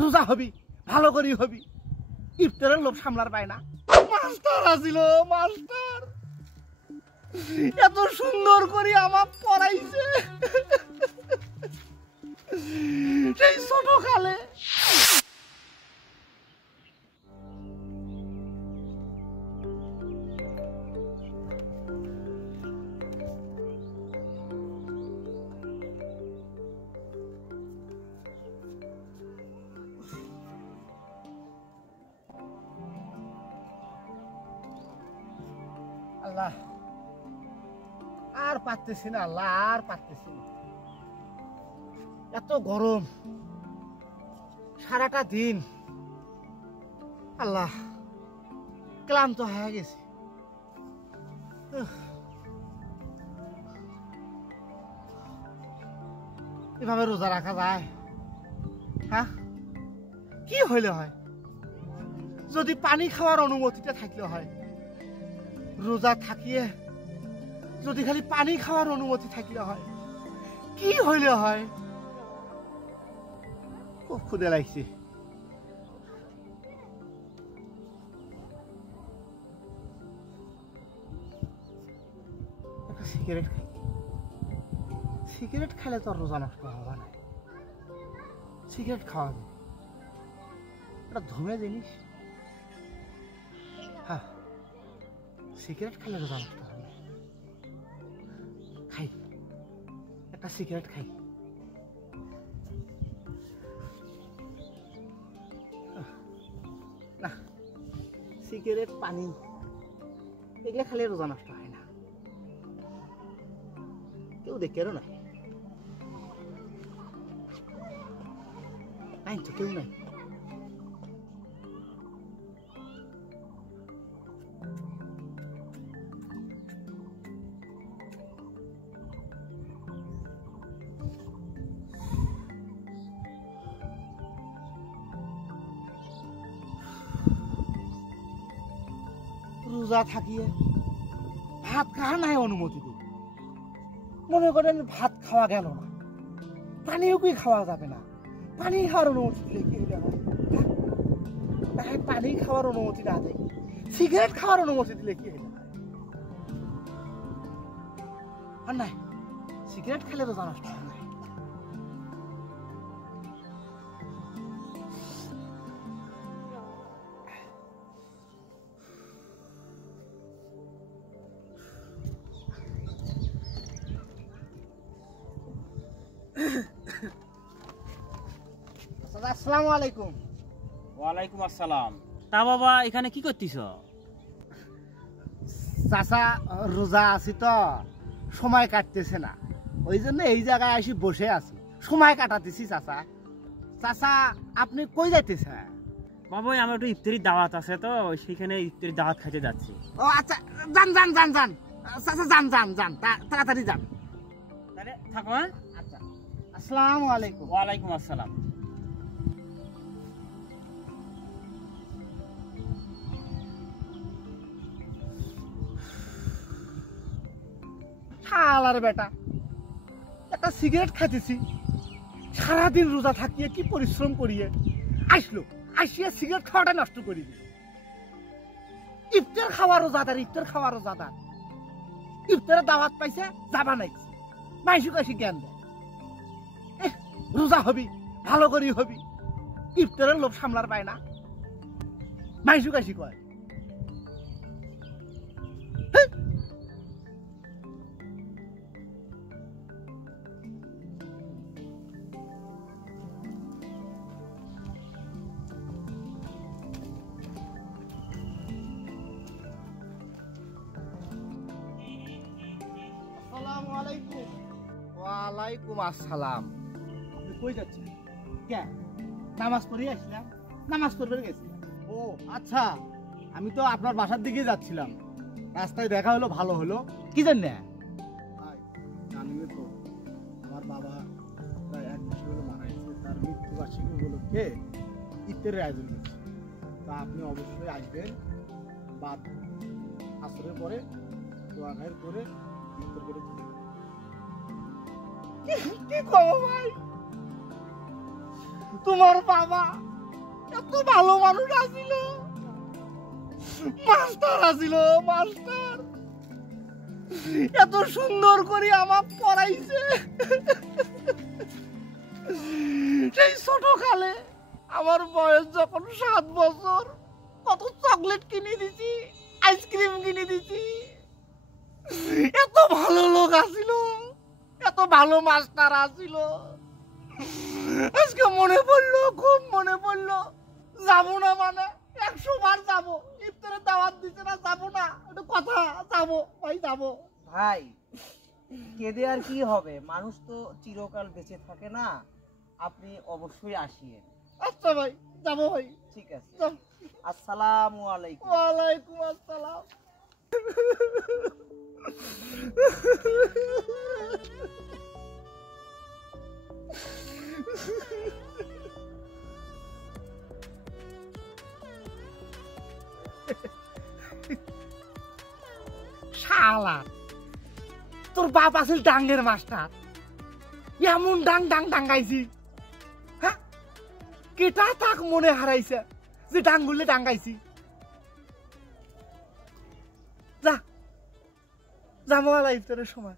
রোজা হবি ভালো করি হবি ইফতারের লোভ সামলার পায় না মাস্টার আসিল মাস্টার এত সুন্দর করে আমার পড়াইছে সেই ছোট কালে আল্লাহ আর পারতেছি না আল্লাহ আর পারতেছি না এত গরম সারাটা দিন আল্লাহ ক্লান্ত হয়ে গেছি এভাবে রোজা রাখা যায় হ্যাঁ কি হইলে হয় যদি পানি খাওয়ার অনুমতিটা থাকলে হয় রোজা থাকিয়ে যদি খালি পানি খাওয়ার অনুমতি থাকলে হয় কি হইলে হয় খুব ক্ষুধা লাগছে একটা সিগারেট খাই সিগারেট খেলে তো রোজা নষ্ট হবে না সিগারেট খাওয়া যায় একটা ধুমে জিনিস হ্যাঁ সিগারেট খেলে রোজা নষ্ট হবে খাই একটা সিগারেট খাই না সিগারেট পানি এগুলো খেলে রোজা নষ্ট হয় না কেউ দেখেও না নাই তো কেউ নাই রোজা থাকিয়ে ভাত খাওয়া নাই অনুমতি দিই মনে করেন ভাত খাওয়া গেল না পানিও কি খাওয়া যাবে না পানি খাওয়ার অনুমতি দিলে কি হইলে হয় পানি খাওয়ার অনুমতি না দেয় সিগারেট খাওয়ার অনুমতি দিলে কি হইলে হয় আর নাই সিগারেট খেলে রোজা নষ্ট হয় না আসসালামু আলাইকুম ওয়ালাইকুম আসসালাম তা বাবা এখানে কি করতেছ চাচা রোজা আছি তো সময় কাটতেছে না ওই জন্য এই জায়গায় আসি বসে আছি সময় কাটাতেছি চাচা চাচা আপনি কই যাইতেছেন বাবা আমার একটু ইফতারির দাওয়াত আছে তো সেখানে ইফতারির দাওয়াত খাইতে যাচ্ছি ও আচ্ছা যান যান যান যান চাচা যান যান যান তাড়াতাড়ি যান তাহলে থাকো হ্যাঁ আচ্ছা আসসালামু আলাইকুম ওয়ালাইকুম আসসালাম শালার বেটা একটা সিগারেট খাইতেছি সারাদিন রোজা থাকিয়ে কি পরিশ্রম করিয়ে আসলো আসিয়া সিগারেট খাওয়াটা নষ্ট করে দিল ইফতার খাওয়া রোজাদার ইফতার খাওয়া রোজাদার ইফতারের দাওয়াত পাইছে যাবা নাই মাইসু কাশি জ্ঞান দেয় রোজা হবি ভালো করি হবি ইফতারের লোভ সামলার পায় না মাইসু কাশি কয় ওয়ালাইকুম আসসালাম আপনি কই যাচ্ছেন কে নামাজ পড়ে আসলাম নামাজ পড়বে গেছিলাম ও আচ্ছা আমি তো আপনার বাসার দিকে যাচ্ছিলাম রাস্তায় দেখা হলো ভালো হলো কি জানেন জানিয়ে তো আমার বাবা প্রায় 1 বছর হলো মারা গেছে তার মৃত্যুবার্ষিকী উপলক্ষে ইফতারের আয়োজন করছে তা আপনি অবশ্যই আসবেন বাদ আসরের পরে দোয়া খায়ের করে ইফতার করে কি করবো ভাই তোমার বাবা এত ভালো মানুষ আছিল, মাস্টার আছিল, মাস্টার এত সুন্দর করে আমাক পড়াইছে। সেই ছোটকালে আমার বয়স যখন 7 বছর, কত চকলেট কিনে দিছি, আইসক্রিম কিনে দিছি। এত ভালো লোক আছিল, এত ভালো মাস্টার আছিল। আজকে মনে পড়লো, খুব মনে পড়লো। যাবো না মানে 100 বার যাবো, ইফতারের দাওয়াত দিতে না, যাবো না, এটা কথা। যাবো ভাই, যাবো। ভাই কেঁদে আর কি হবে, মানুষ তো চিরকাল বেঁচে থাকে না, আপনি অবশ্যই আসিয়েন। আচ্ছা ভাই, যাবো ভাই। ঠিক আছে, যাও। আসসালামু আলাইকুম। ওয়ালাইকুম আসসালাম। শালা, তোর বাপ আছিল ডাঙ্গের মাস্টার, এমন ডাং ডাং ডাঙ্গাইছি। হ্যাঁ, কেটা তাক মনে হারাইছে যে ডাঙ্গুলে ডাঙ্গাইছি। যা, যাবো ইফতারের সময়।